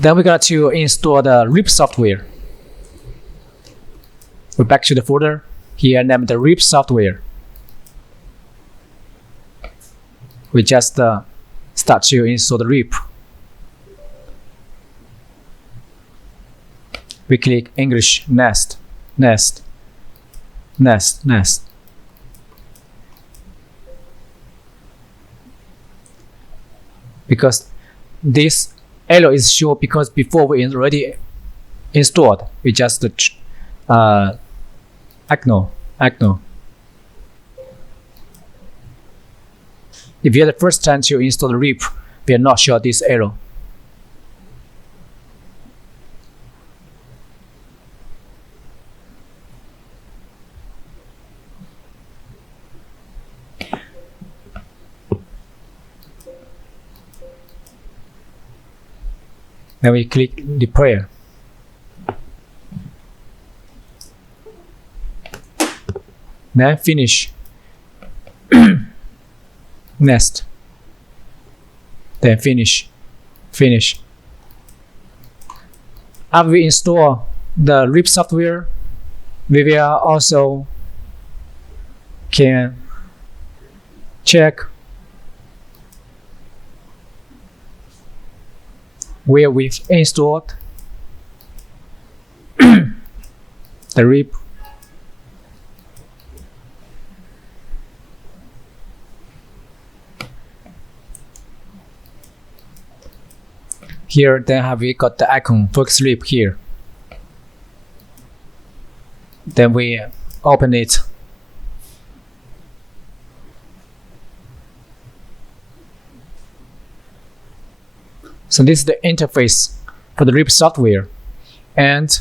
Then we're going to install the RIP software. We're back to the folder. Here, name the RIP software. We just start to install the RIP. We click English, next. Because this error is shown because before we already installed, we just ignore. If you're the first time to install the RIP, we are not sure this error. Then we click deploy. Then finish. Next. Then finish. After we install the RIP software, we will also can check where we've installed the RIP. Here, then we got the icon Focus RIP here. Then we open it. So this is the interface for the RIP software. And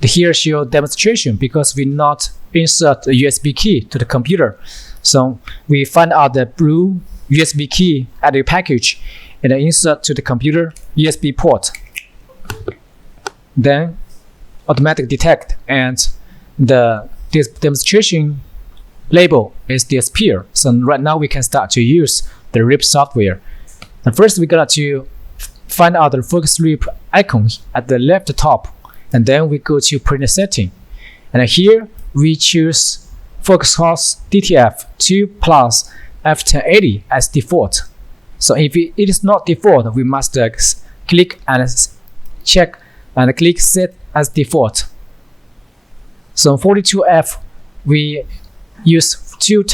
here show demonstration because we not insert a USB key to the computer. So we find out the blue USB key at the package and then insert to the computer USB port. Then automatic detect, and this demonstration label is disappear. So right now we can start to use the RIP software. And first we got to find out the Focus RIP icon at the left top, and then we go to printer setting. And here we choose Focus Host DTF 2 plus F1080 as default. So if it is not default, we must click and check and click set as default. So 42F, we use two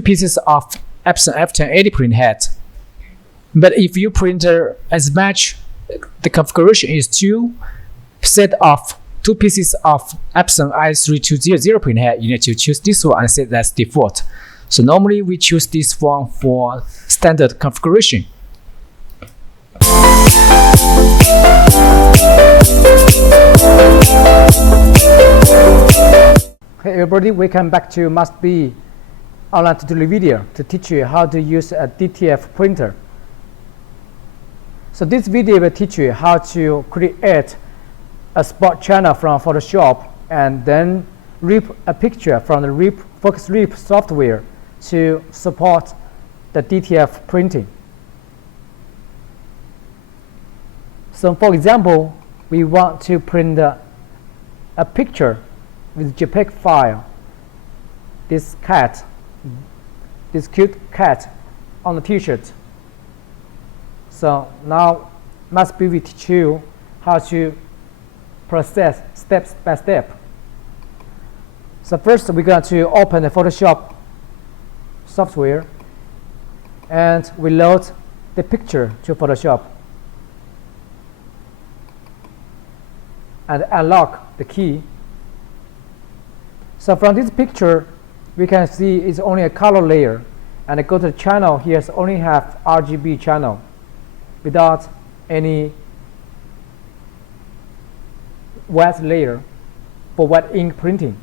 pieces of Epson F1080 print head. But if you printer as match, the configuration is two set of two pieces of Epson i3200 print head, you need to choose this one and set as default. So normally we choose this one for standard configuration. Hey everybody, welcome back to Must Be online tutorial video to teach you how to use a DTF printer. So this video will teach you how to create a spot channel from Photoshop and then rip a picture from the Focus RIP software to support the DTF printing. So for example, we want to print a picture with JPEG file, this cute cat on the t-shirt. So now must be we teach you how to process step by step. So first we're going to open the Photoshop software and we load the picture to Photoshop and unlock the key. So from this picture we can see it's only a color layer, and I go to the channel here, only have RGB channel without any white layer for white ink printing.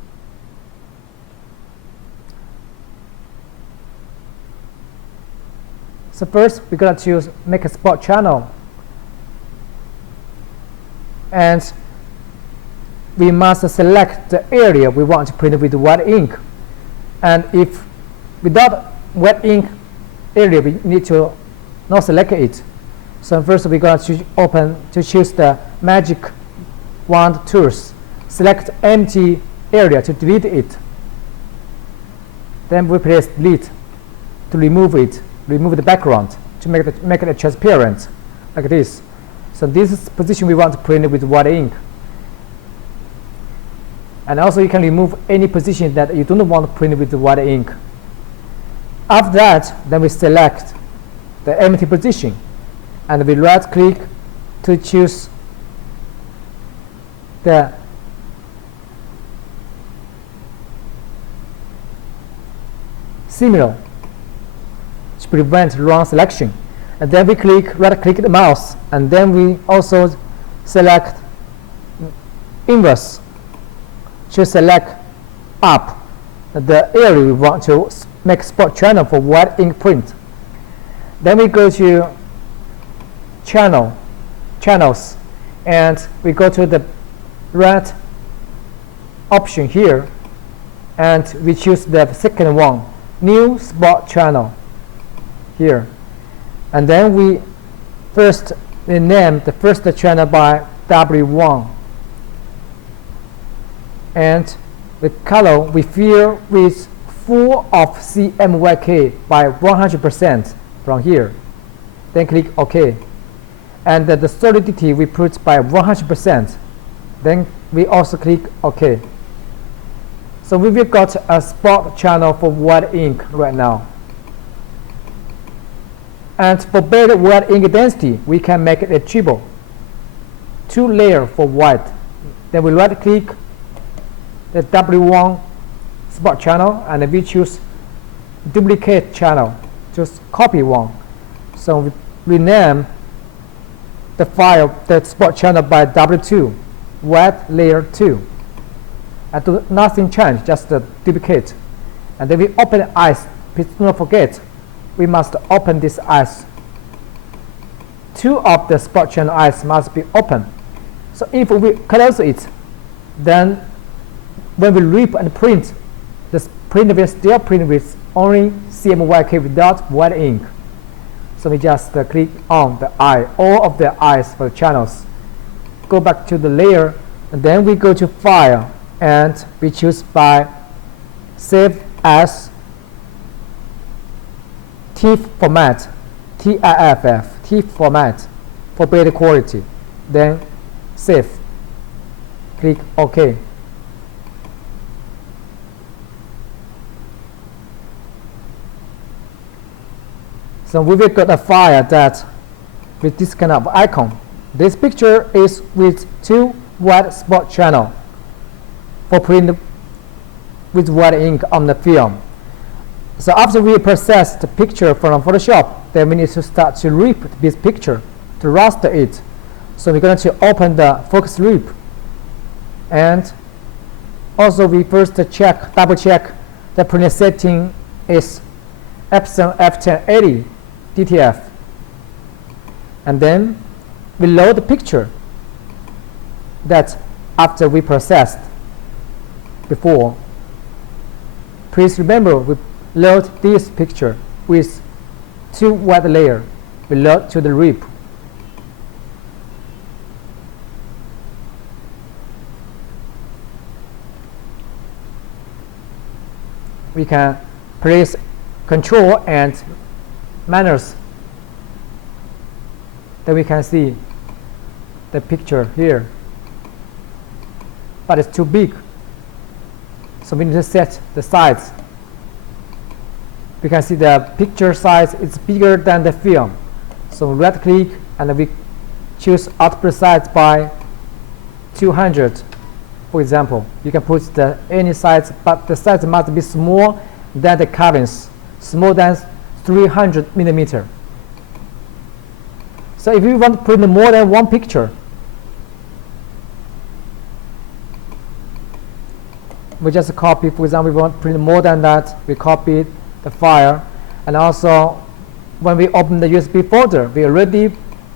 So first we're going to make a spot channel, and we must select the area we want to print with white ink. And if without white ink area, we need to not select it. So first we're going to choose the magic wand tools. Select empty area to delete it. Then we press delete to remove it, remove the background to make it transparent, like this. So this is the position we want to print with white ink. And also you can remove any position that you don't want to print with the white ink. After that, then we select the empty position and we right click to choose the similar to prevent wrong selection. And then we right click the mouse, and then we also select inverse to select up the area we want to make spot channel for white ink print. Then we go to channels, and we go to the right option here, and we choose the second one, new spot channel here. And then we first rename the first channel by W1, and the color we fill with full of CMYK by 100% from here. Then click OK, and the solidity we put by 100%. Then we also click OK. So we've got a spot channel for white ink right now. And for better white ink density, we can make it a triple, 2 layer for white. Then we right click the W1 spot channel, and we choose duplicate channel, just copy one. So we rename the file, the spot channel by W2, white layer 2. And do nothing change, just duplicate. And then we open the eyes. Please do not forget, we must open this eyes. 2 of the spot channel eyes must be open. So if we close it, then when we rip and print, the print will still print with only CMYK without white ink. So we just click on the eye, all of the eyes for the channels. Go back to the layer, and then we go to File, and we choose by Save as TIFF format, TIFF format for better quality. Then save. Click OK. So we will get a file that with this kind of icon. This picture is with 2 white spot channel for print with white ink on the film. So after we process the picture from Photoshop, then we need to start to rip this picture to raster it. So we're going to open the focus rip, and also we first double check the print setting is Epson F1080 DTF, and then we load the picture that after we processed before. Please remember, we load this picture with 2 white layer. We load to the rip. We can press Control and minus. Then we can see the picture here, but it's too big, so we need to set the size. We can see the picture size is bigger than the film, so right click and we choose output size by 200. For example, you can put any size, but the size must be small than the canvas, smaller than 300 millimeter. So if you want to print more than one picture, we just copy. For example, we want to print more than that, we copy the file. And also when we open the USB folder, we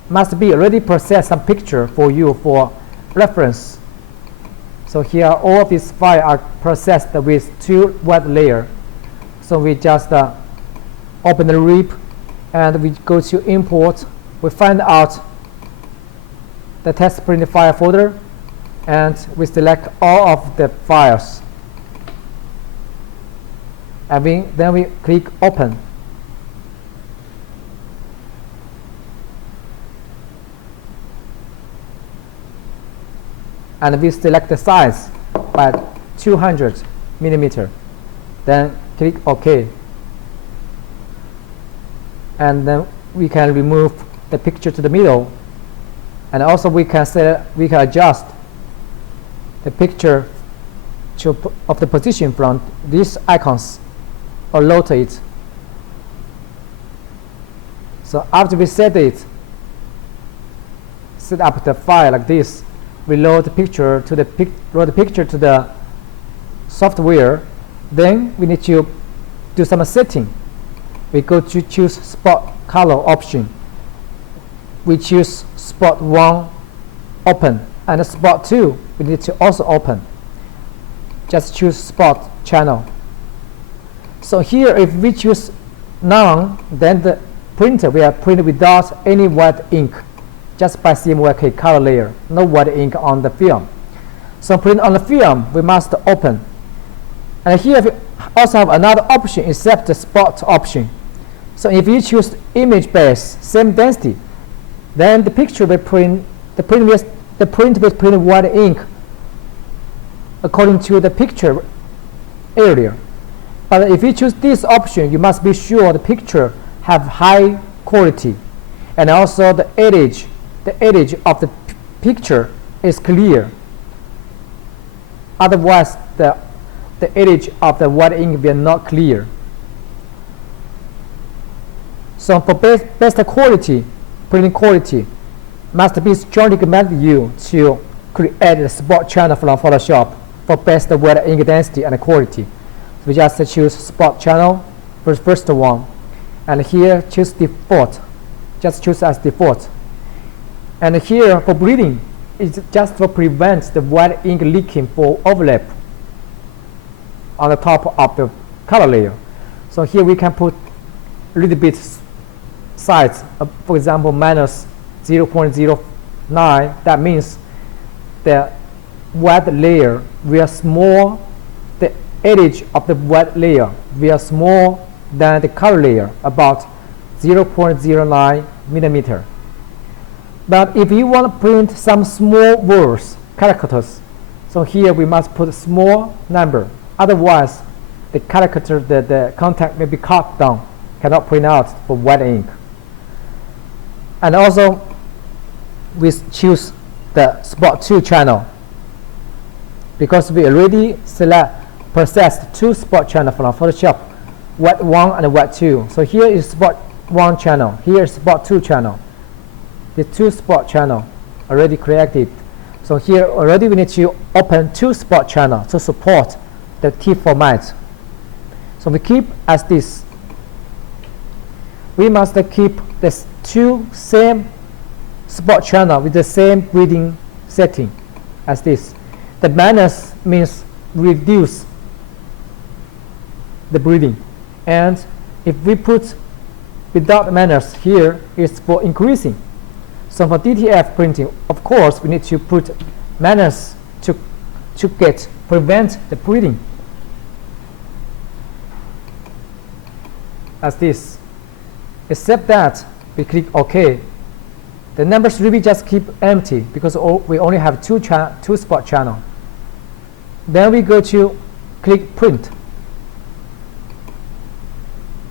must be already process some picture for you for reference. So here all of these files are processed with 2 white layer. So we just open the rip, and we go to import we find out the test print file folder, and we select all of the files, and then we click open. And we select the size by 200 millimeter. Then click OK. And then we can remove the picture to the middle. And also we can adjust the picture of the position from these icons or rotate it. So after we set up the file like this, we load the picture to the software. Then we need to do some setting. We go to choose spot color option. We choose spot 1 open, and spot 2 we need to also open. Just choose spot channel. So here if we choose none, then the printer will print without any white ink, just by CMYK color layer, no white ink on the film. So print on the film, we must open. And here we also have another option except the spot option. So if you choose image base, same density, then the picture will print, the print will print white ink according to the picture area. But if you choose this option, you must be sure the picture have high quality, and also the edge of the picture is clear. Otherwise, the edge of the white ink will not clear. So for best quality, printing quality, must be strongly recommend you to create a spot channel from Photoshop for best white ink density and quality. So we just choose spot channel for the first one, and here choose default. Just choose as default. And here for bleeding, it's just to prevent the white ink leaking for overlap on the top of the color layer. So here we can put a little bit size, for example, minus 0.09. That means the white layer will small, the edge of the white layer will small than the color layer, about 0.09 millimeter. But if you want to print some small words, characters, so here we must put a small number. Otherwise, the character, the content may be cut down, cannot print out for white ink. And also, we choose the spot 2 channel because we already processed 2 spot channels from Photoshop, white 1 and white 2. So here is spot 1 channel, here is spot 2 channel. The 2 spot channel already created. So here already we need to open 2 spot channel to support the TIFF format. So we keep as this. We must keep the 2 same spot channel with the same breathing setting as this. The minus means reduce the breathing, and if we put without minus, here is for increasing. So for DTF printing, of course, we need to put minus to prevent the breathing as this. Except that we click OK. The numbers really just keep empty because we only have 2 spot channel. Then we go to click print.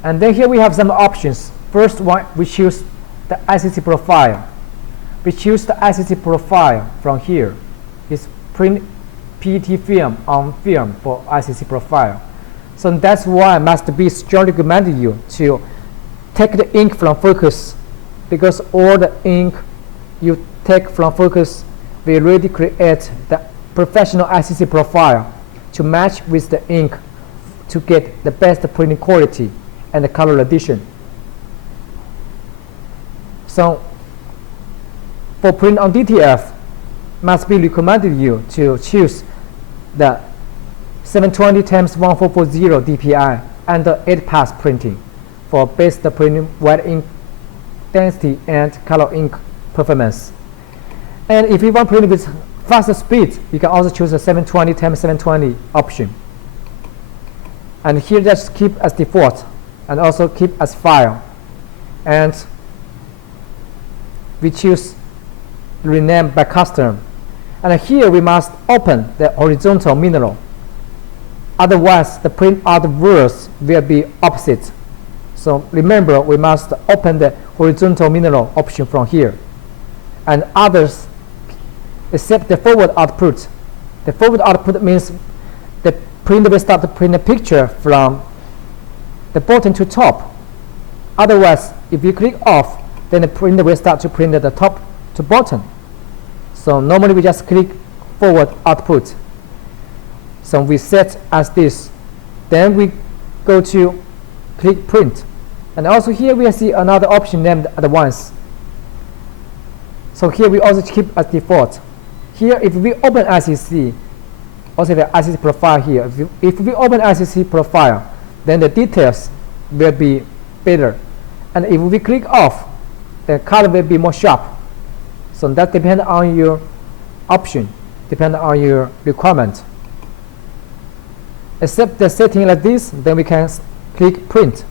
And then here we have some options. First one, we choose the ICC profile. We choose the ICC profile from here. It's print PET film on film for ICC profile. So that's why I must be strongly recommended you to take the ink from Focus, because all the ink you take from Focus will already create the professional ICC profile to match with the ink to get the best printing quality and the color addition. So for print on DTF, must be recommended you to choose the 720 x 1440 DPI and the 8-pass printing for best printing white ink density and color ink performance. And if you want to print with faster speed, you can also choose the 720 x 720 option. And here just keep as default and also keep as file. And we choose rename by custom. And here we must open the horizontal mineral. Otherwise, the print out words will be opposite. So remember, we must open the horizontal mineral option from here. And others, except the forward output. The forward output means the printer will start to print a picture from the bottom to top. Otherwise, if you click off, then the printer will start to print the top to bottom. So normally we just click forward output. So we set as this. Then we go to click print. And also here we see another option named advance. So here we also keep as default. Here if we open ICC, also the ICC profile here. If we open ICC profile, then the details will be better. And if we click off, the color will be more sharp. So that depends on your option, depends on your requirement. Except the setting like this, then we can click print.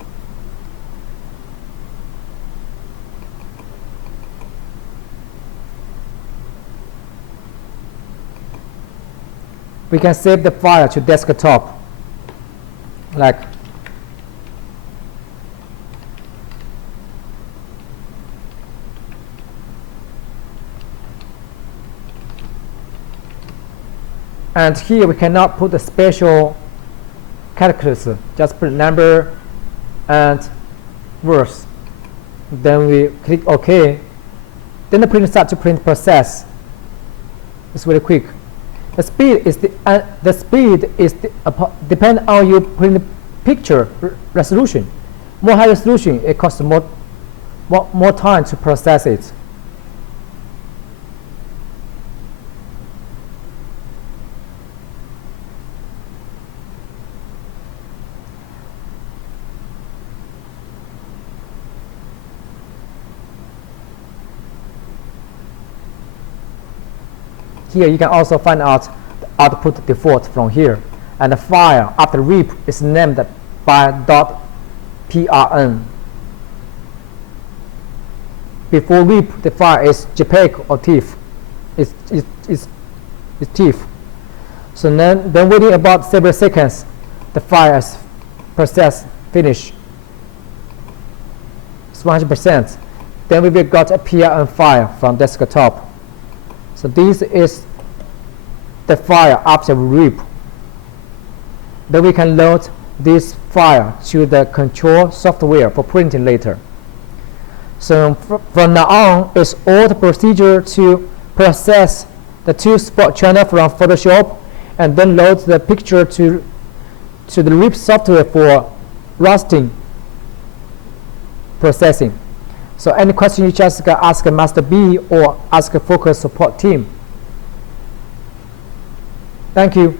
We can save the file to desktop, like and here we cannot put the special characters, just put number and words. Then we click OK. Then the printer starts to print process. It's very quick. The speed is depend on your print picture resolution. More high resolution, it costs more time to process it. Here you can also find out the output default from here, and the file after rip is named by .prn. Before rip, the file is JPEG or TIFF. It's TIFF. So then waiting about several seconds, the file is processed, finished. It's 100%. Then we will got a PRN file from desktop. So this is the file after rip. Then we can load this file to the control software for printing later. So from now on, it's all the procedure to process the two spot channel from Photoshop and then load the picture to the rip software for rastering processing. So any question you just ask Master B or ask a Focus support team. Thank you.